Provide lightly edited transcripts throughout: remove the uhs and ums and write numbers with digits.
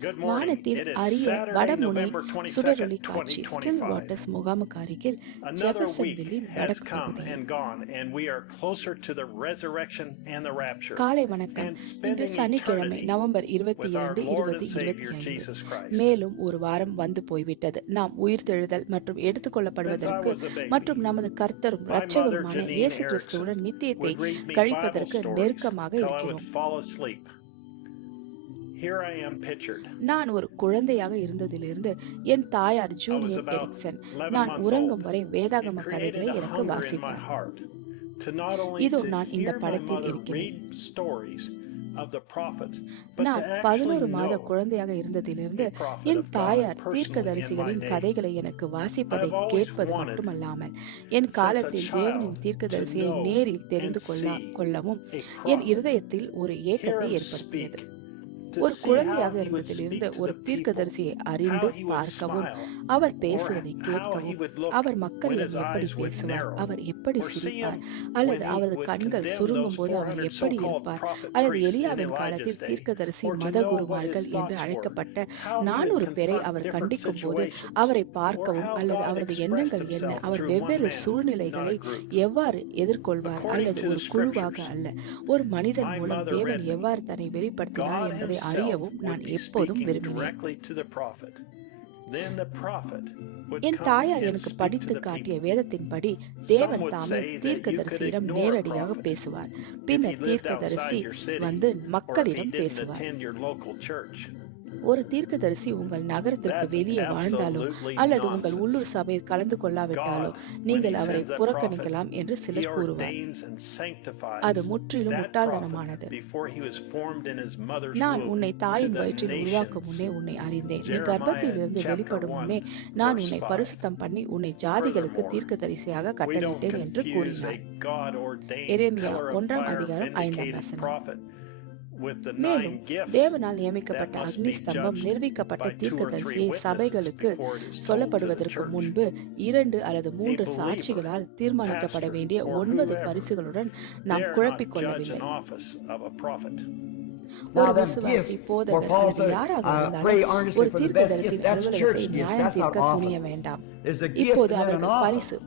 Good morning. வானத்தில் It is அரிய Saturday, வடமுனை November 22nd, சுடரொளி காட்சி ஸ்டில் 2025. வாட்டர்ஸ் முகாமுக்கு அருகில் Another week ஜெபர்சன்வில்லின் has வடக்கு come பகுதியில். and gone, and we are closer to the resurrection and the rapture. காலை வணக்கம். And இன்று spending சனிக்கிழமை eternity November with our 22, Lord and Savior 2025. Jesus Christ. மேலும் ஒரு வாரம் வந்து போய்விட்டது. நாம் உயிர்த்தெழுதல் மற்றும் Since I எடுத்துக்கொள்ளப்படுவதற்கு was a baby, மற்றும் நமது கர்த்தரும் my mother, இரட்சகருமான Janine இயேசு Erickson, கிறிஸ்துவுடன் நித்தியத்தை would read me Bible கழிப்பதற்கு stories நெருக்கமாக till I would இருக்கிறோம். fall asleep. Here I am pictured. நான் ஒரு குழந்தையாக இருந்ததிலிருந்து என் தாயார் I was junior about Ericsson 11 நான் months உறங்கும் old. வரை It வேதாகம created கதைகளை a எனக்கு hunger in my வாசிப்பார். heart to not only இதோ to நான் இந்த hear my படத்தில் mother இருக்கிறேன். read stories of the prophets, but நான் to actually 11 மாத know குழந்தையாக இருந்ததிலிருந்து a prophet N of God தாயார் personally in my தீர்க்கதரிசிகளின் day. கதைகளை எனக்கு வாசிப்பதை I've always கேட்பது wanted, மட்டுமல்லாமல் என் since a காலத்தில் child, தேவனின் to தீர்க்கதரிசியை know நேரில் தெரிந்து and see கொள்ளவும் a என் prophet, இருதயத்தில் ஒரு hear ஏக்கத்தை him ஏற்படுத்தியது. speak, to ஒரு see how குழந்தையாக he would இருந்ததிலிருந்து speak to ஒரு the people, தீர்க்கதரிசியை அறிந்து how he would பார்க்கவும் smile, அவர் or பேசுவதை how he கேட்கவும் would look அவர் when மக்களிடம் his எப்படி eyes would பேசுவார், narrow, அவர் எப்படி or see சிரிப்பார், him அல்லது when he அவரது would கண்கள் condemn those சுருங்கும் போது அவர் 400 எப்படி so-called இருப்பார், prophet அல்லது priests in எலியாவின் Elijah's காலத்தில் day, தீர்க்கதரிசி or to know what மதகுருமார்கள் his என்று thoughts were, அழைக்கப்பட்ட how he would 400 பேரை confront அவர் different கண்டிக்கும் போது situations, அவரை or பார்க்கவும் how அல்லது God அவரது expressed எண்ணங்கள் என்ன, himself அவர் through one வெவ்வேறு man, not சூழ்நிலைகளை a group. எவ்வாறு எதிர்கொள்வார், According அல்லது to ஒரு the குழுவாக scriptures, அல்ல ஒரு மனிதன் my மூலம் mother தேவன் read me. எவ்வாறு தன்னை வெளிப்படுத்தினார் God என்பதை himself அறியவும் நான் would be எப்போதும் speaking விரும்பினேன். directly to the prophet. Then the prophet would N come தாயார் and எனக்கு speak to படித்து the காட்டிய people. வேதத்தின்படி Some தேவன் would தாமே say that you could தீர்க்கதரிசியிடம் ignore a நேரடியாக prophet பேசுவார். if he பின்னர் lived தீர்க்கதரிசி outside your city, வந்து or if he மக்களிடம் didn't பேசுவார். attend your local church. ஒரு தீர்க்கதரிசி உங்கள் நகரத்திற்கு That's வெளியே வாழ்ந்தாலோ absolutely அல்லது உங்கள் nonsense. உள்ளூர் சபையில் கலந்து கொள்ளாவிட்டாலோ God, when he நீங்கள் அவரை sends a புறக்கணிக்கலாம் prophet, என்று he சிலர் கூறுவார். ordains and அது sanctifies முற்றிலும் that முட்டாள்தனமானது. prophet before he was formed in his mother's நான் womb உன்னை to தாயின் the வயிற்றில் உருவாக்கும் முன்னே nations. உன்னை அறிந்தேன். நீ Jeremiah கர்ப்பத்திலிருந்து chapter வெளிப்படும் 1, முன்னே நான் verse உன்னை 5. பரிசுத்தம் பண்ணி உன்னை ஜாதிகளுக்கு Furthermore, தீர்க்கதரிசியாக we don't கட்டளையிட்டேன் என்று confuse a கூறினார். God-ordained எரேமியா pillar of 1ஆம் fire அதிகாரம் 5ஆம் vindicated வசனம். prophet with the 9 மேலும் gifts தேவனால் that நியமிக்கப்பட்ட must அக்னி be ஸ்தம்பம் judged நிரூபிக்கப்பட்ட by 2 or 3 தீர்க்கதரிசியை witnesses சபைகளுக்கு before it is told to the சொல்லப்படுவதற்கு church. முன்பு 2 அல்லது 3 A believer, சாட்சிகளால் தீர்மானிக்கப்பட pastor, வேண்டிய or 9 whoever பரிசுகளுடன் நாம் dare not குழப்பிக் judge கொள்ளவில்லை. an office of a prophet. ஒரு Now them விசுவாசி gifts, போதகர் where Paul அல்லது said, யாராக pray இருந்தாலும் earnestly ஒரு for the best தீர்க்கதரிசியின் gift. That's அலுவலகத்தை church gifts. நியாயம் That's not தீர்க்க துணிய office. வேண்டாம். There's a gift இப்போது and then an அவர்கள் office. பரிசு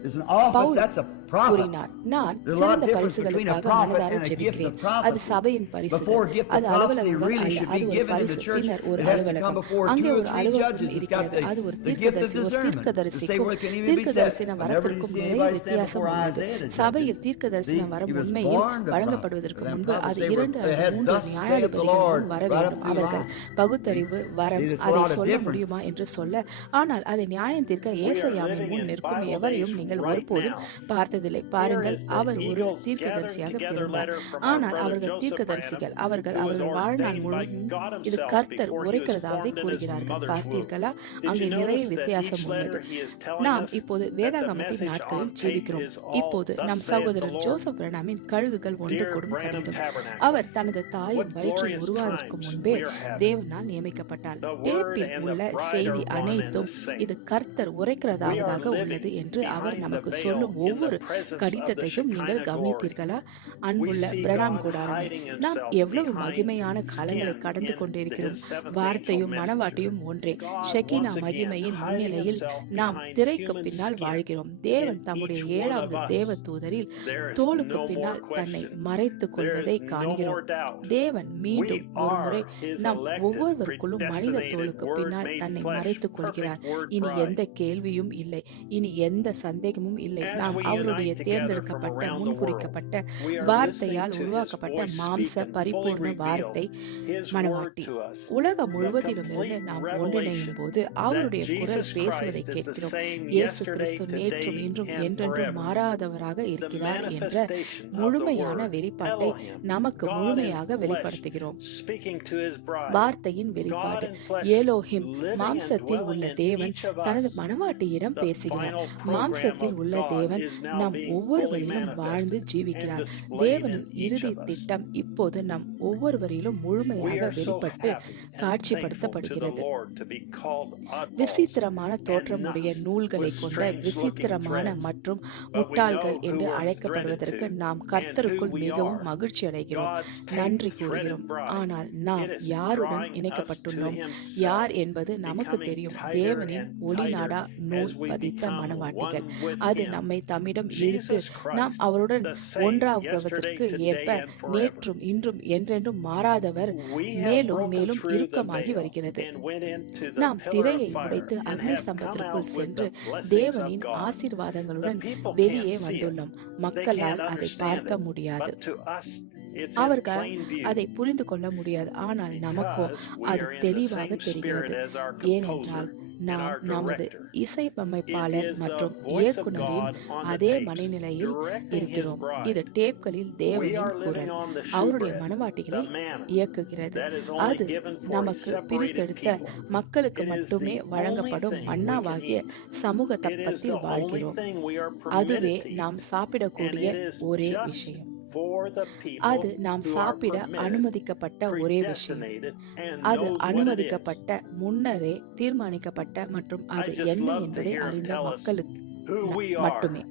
There's an office, Pavul that's a prophet. கூறினார், நான் There's a lot சிறந்த of difference between a பரிசுகளுக்காக prophet மனதார and a gift ஜெபிக்கிறேன். of prophecy. அது சபையின் பரிசுகள், Before a gift of அது prophecy அலுவலகங்கள் really அல்ல, should அது be ஒரு given to பரிசு, the church. பின்னர் ஒரு It has to come அலுவலகம். before அங்கே 2 or ஒரு 3 அலுவலகம் judges. It's got இருக்கிறது. அது ஒரு the gift of தீர்க்கதரிசி, ஒரு discernment to say தீர்க்கதரிசிக்கும் what can even be said. தீர்க்கதரிசன I never வரத்திற்கும் see நிறைய anybody stand வித்தியாசம் before உள்ளது. Isaiah to judge சபையில் it. தீர்க்கதரிசன See, வரம் he was உண்மையில் born to வழங்கப்படுவதற்கு prophet. முன்பு Them அது prophets, 2 they அல்லது had 3 thus saith the நியாயாதிபதிகள் Lord முன் வர right up வேண்டும். through அவர்கள் life. பகுத்தறிவு, வரம், See, there's a அதை lot of சொல்ல difference. முடியுமா என்று சொல்ல, ஆனால் அதை நியாயம் தீர்க்க We are ஏசாயாவின் living முன் in நிற்கும் Bible எவரையும் days நீங்கள் right ஒருபோதும் now. பார்த்ததில்லை. Here பாருங்கள், is the அவர் ஒரு Eagles தீர்க்கதரிசியாக gathered together பிறந்தார். letter from our ஆனால் brother அவர்கள் Joseph தீர்க்கதரிசிகள், Branham, அவர்கள் who was அவர்கள் வாழ்நாள் ordained by முழுவதும் God இது himself கர்த்தர் before he was உரைக்கிறதாவது formed in his கூறுகிறார்கள். mother's womb. பார்த்தீர்களா? Did அங்கே you நிறைய notice that each வித்தியாசம் உள்ளது. letter he is telling நாம் us இப்போது that the வேதாகமத்தின் message நாட்களில் on tape ஜெபிக்கிறோம். is all இப்போது thus நம் saith the சகோதரர் Lord? ஜோசப் பிரணாமின் கழுகுகள் ஒன்று Dear கூடும் Branham கடிதம். Tabernacle, அவர் தனது தாயின் what வயிற்றில் glorious உருவாவதற்கு times முன்பே we are having. தேவனால் நியமிக்கப்பட்டார். The word டேப்பில் and the உள்ள bride செய்தி are one and அனைத்தும் the same. இது கர்த்தர் We are உரைக்கிறதாவதாக உள்ளது living என்று அவர் behind the நமக்கு veil சொல்லும் in the ஒவ்வொரு presence of the கடிதத்தையும் நீங்கள் Shekinah glory. கவனித்தீர்களா? We அன்புள்ள see பிரணாம் God கூடாரமே, hiding நாம் himself எவ்வளவு behind மகிமையான காலங்களை skin கடந்து in கொண்டிருக்கிறோம். his seventh வார்த்தையும் angel மனவாட்டியும் messenger. ஒன்றே. God ஷெகினா once again மகிமையின் hiding முன்னிலையில் himself நாம் behind திரைக்கு human பின்னால் skin வாழ்கிறோம். தேவன் in தம்முடைய each one 7வது of தேவ us. தூதரில் There is தோலுக்கு no more பின்னால் தன்னை question. மறைத்துக் There கொள்வதை is no காண்கிறோம். more doubt. தேவன் We மீண்டும் ஒரு முறை are his நம் elected, ஒவ்வொருவருக்குள்ளும் மனித predestinated, தோலுக்கு word பின்னால் made தன்னை flesh, மறைத்துக் கொள்கிறார். perfect word இனி bride. எந்த கேள்வியும் இல்லை, இனி எந்த சந்தேகமும் இல்லை. As நாம் we அவருடைய unite together from தேர்ந்தெடுக்கப்பட்ட around the முன்குறிக்கப்பட்ட we are வார்த்தையால் listening to his உருவாக்கப்பட்ட voice மாம்ச speak and fully பரிபூர்ண reveal வார்த்தை his மணவாட்டி. word to us. உலகம் The முழுவதிலுமிருந்து complete நாம் revelation ஒன்றிணையும் போது அவருடைய that குரல் Jesus பேசுவதை Christ is the கேட்கிறோம். same இயேசு yesterday, கிறிஸ்து நேற்றும் today, இன்றும் and என்றென்றும் forever. மாறாதவராக The இருக்கிறார் என்ற manifestation of the முழுமையான word, வெளிப்பாட்டை Elohim, நமக்கு God in முழுமையாக flesh, வெளிப்படுத்துகிறோம். speaking to his bride. வார்த்தையின் God வெளிப்பாடு in flesh, Elohim living and மாம்சத்தில் dwelling உள்ள in தேவன் each of தனது us. மணவாட்டியிடம் The பேசுகிறார். final program மாம்சத்தில் of உள்ள God தேவன் is now நம் being fully ஒவ்வொருவரிலும் வாழ்ந்து manifested ஜீவிக்கிறார். and displayed தேவனின் in each இறுதி of us. திட்டம் இப்போது நம் ஒவ்வொருவரிலும் We முழுமையாக are so வெளிப்பட்டு happy and thankful to the காட்சிப்படுத்தப்படுகிறது. Lord to be called oddballs விசித்திரமான and தோற்றமுடைய nuts நூல்களை with கொண்ட strange-looking விசித்திரமான threads. மற்றும் But we முட்டாள்கள் know என்று who we're அழைக்கப்படுவதற்கு threaded to நாம் and கர்த்தருக்குள் who we மிகவும் are. மகிழ்ச்சி அடைகிறோம், God's நன்றி tape கூறுகிறோம். threaded bride. ஆனால் நாம் It is யாருடன் drawing us to இணைக்கப்பட்டுள்ளோம், Himself, யார் என்பது நமக்கு becoming தெரியும். tighter தேவனின் and ஒளிநாடா tighter நூல் as we பதித்த become மணவாட்டிகள். one with அது Him. நம்மை தம்மிடம் இழுத்து Jesus நாம் Christ, அவருடன் the same ஒன்றாகுவதற்கு yesterday, ஏற்ப today, and forever. நேற்றும் இன்றும் என்றென்றும் மாறாதவர் We have மேலும் broken மேலும் through the இறுக்கமாகி veil வருகிறது. and went into the நாம் pillar திரையை of fire உடைத்து and Agni have come ஸ்தம்பத்திற்குள் out with சென்று the blessings of தேவனின் God. ஆசீர்வாதங்களுடன் The people வெளியே can't see it. வந்துள்ளோம். They மக்களால் can't அதை understand பார்க்க it, முடியாது, but to us it's in அவர்கள் plain view அதை புரிந்து கொள்ள முடியாது. ஆனால் நமக்கோ because we அது are in the தெளிவாக same spirit தெரிகிறது. as our ஏனென்றால் composer and நாம் our நமது director. It இசையமைப்பாளர் is the மற்றும் voice of இயக்குனரின் God on the அதே tapes மனநிலையில் directing His இருக்கிறோம். bride. இது டேப்களில் We தேவனின் are living குரல் on the அவருடைய shewbread, மனவாட்டிகளை the manna இயக்குகிறது. that is only அது given for நமக்கு separated பிரித்தெடுத்த people. மக்களுக்கு It is மட்டுமே the வழங்கப்படும் only thing we மன்னாவாகிய can eat. சமூக It is the தப்பத்தில் only வாழ்கிறோம். thing we are அதுவே permitted to eat. நாம் And சாப்பிடக்கூடிய it is ஒரே just விஷயம். for the people அது நாம் who are சாப்பிட permitted, அனுமதிக்கப்பட்ட ஒரே விஷயம். predestinated, and அது knows what it is. அனுமதிக்கப்பட்ட, முன்னரே தீர்மானிக்கப்பட்ட மற்றும் அது I just என்ன love to என்பதை hear him அறிந்த tell us மக்களுக்கு who we are. மட்டுமே.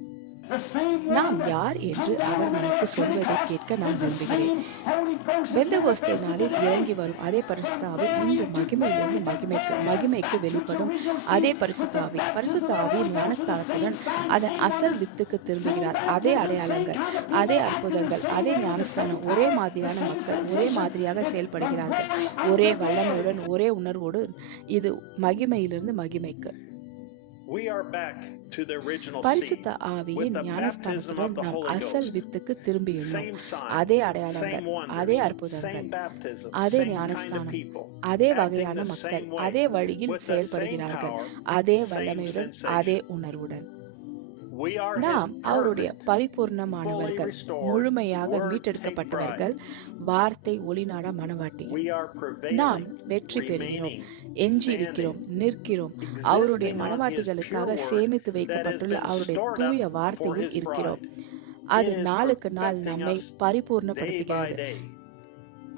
The same நாம் word. யார் என்று Come அவர் down நமக்கு at சொல்வதை Pentecost கேட்க நான் is the விரும்புகிறேன். same Holy Ghost that's Pentecost manifested நாளில் today. இறங்கி வரும் அதே பரிசுத்தாவி இன்று மகிமையிலிருந்து மகிமைக்கு வெளிப்படும் அதே பரிசுத்தாவி. பரிசுத்தாவியின் ஞானஸ்தானத்துடன் அதன் அசல் வித்துக்கு திரும்புகிறார். அதே அடையாளங்கள், அதே அற்புதங்கள், அதே ஞானஸ்தானம், ஒரே மாதிரியான மக்கள் ஒரே மாதிரியாக செயல்படுகிறார்கள், ஒரே வல்லமையுடன் ஒரே உணர்வோடு. இது மகிமையிலிருந்து மகிமைக்கு. We are back to the original seed பரிசுத்த with ஆவியின் the baptism ஞானஸ்தானத்துடன் of the நாம் Holy அசல் Ghost. வித்துக்கு திரும்பியுள்ளோம். Same signs, அதே same அடையாளங்கள், wonders, அதே same அற்புதங்கள், baptism, அதே same kind of ஞானஸ்தானம், people, அதே acting வகையான the மக்கள் same way, அதே வழியில் with the same செயல்படுகிறார்கள், power, அதே same வல்லமையுடன் sensation. அதே உணர்வுடன். We are நாம் His அவருடைய perfect, பரிபூர்ணமானவர்கள், fully restored, முழுமையாக word-take மீட்டெடுக்கப்பட்டவர்கள், வார்த்தை ஒளிநாட மணவாட்டிகள். We are நாம் prevailing, வெற்றி பெறுகிறோம், remaining, எஞ்சியிருக்கிறோம், standing, நிற்கிறோம். existing அவருடைய on His மணவாட்டிகளுக்காக pure word சேமித்து that has வைக்கப்பட்டுள்ள been அவருடைய stored தூய up for வார்த்தையில் His இருக்கிறோம். bride. அது It is நாளுக்கு நாள் perfecting நம்மை us day by பரிபூர்ணப்படுத்துகிறது. day.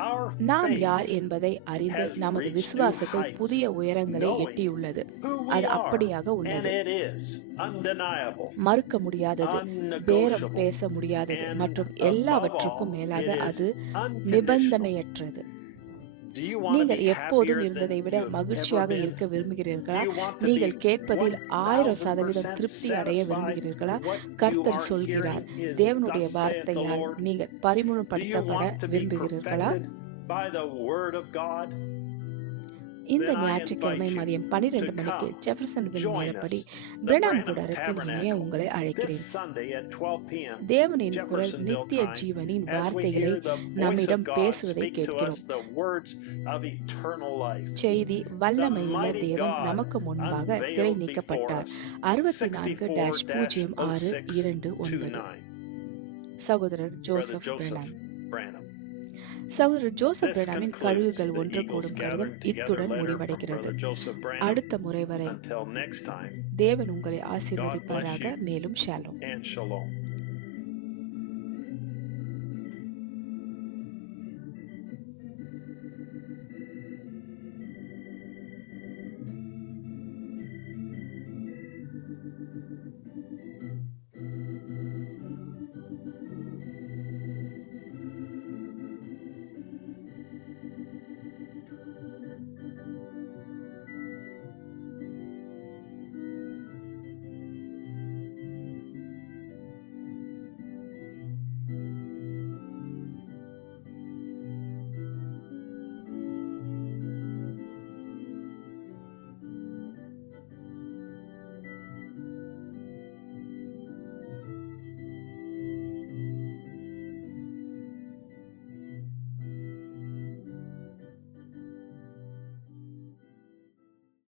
Our நாம் faith யார் என்பதை அறிந்து has நமது reached விசுவாசத்தை new heights, புதிய உயரங்களை knowing எட்டியுள்ளது. who we அது are, அப்படியாக and உள்ளது, it is undeniable, மறுக்க முடியாதது, பேரம் unnegotiable, பேச முடியாதது and மற்றும் above எல்லாவற்றுக்கும் all, மேலாக it is அது unconditional. நிபந்தனையற்றது. Do you want to நீங்கள் be எப்போதும் happier இருந்ததை than விட you have ever மகிழ்ச்சியாக been? இருக்க விரும்புகிறீர்களா? Do you want to நீங்கள் be கேட்பதில் 1000% 1000% திருப்தி அடைய satisfied விரும்புகிறீர்களா? with what you கர்த்தர் are சொல்கிறார், hearing is தேவனுடைய thus saith the வார்த்தையால் Lord? நீங்கள் Do you பரிமுகப்படுத்தப்பட want to be விரும்புகிறீர்களா? perfected by the word of God? இந்த Then I ஞாயிற்றுக்கிழமை invite you மதியம் 12 to மணிக்கு come ஜெஃபர்சன்வில் join நேரப்படி us, the பிரணாம் Branham கூடாரத்தில் இணைய Tabernacle, உங்களை this அழைக்கிறேன். Sunday at 12 p.m. தேவனின் குரல் Jeffersonville நித்திய time, ஜீவனின் as we வார்த்தைகளை hear the voice நம்மிடம் of God பேசுவதை speak to us கேட்கிறோம். the words of eternal life. செய்தி வல்லமையுள்ள mighty தேவன் God நமக்கு முன்பாக unveiled திரை before நீக்கப்பட்டார். us. 64-06-229 சகோதரர் Brother Joseph Joseph Pranam. Branham. சகோதரர் ஜோசப் This பிரணாமின் concludes கழுகுகள் the ஒன்று Eagles கூடும் கடிதம் gathering together இத்துடன் letter from முடிவடைகிறது. Brother Joseph Branham. அடுத்த முறை வரை Until next time, தேவன் உங்களை ஆசீர்வதிப்பாராக. மேலும் ஷாலோம் and shalom.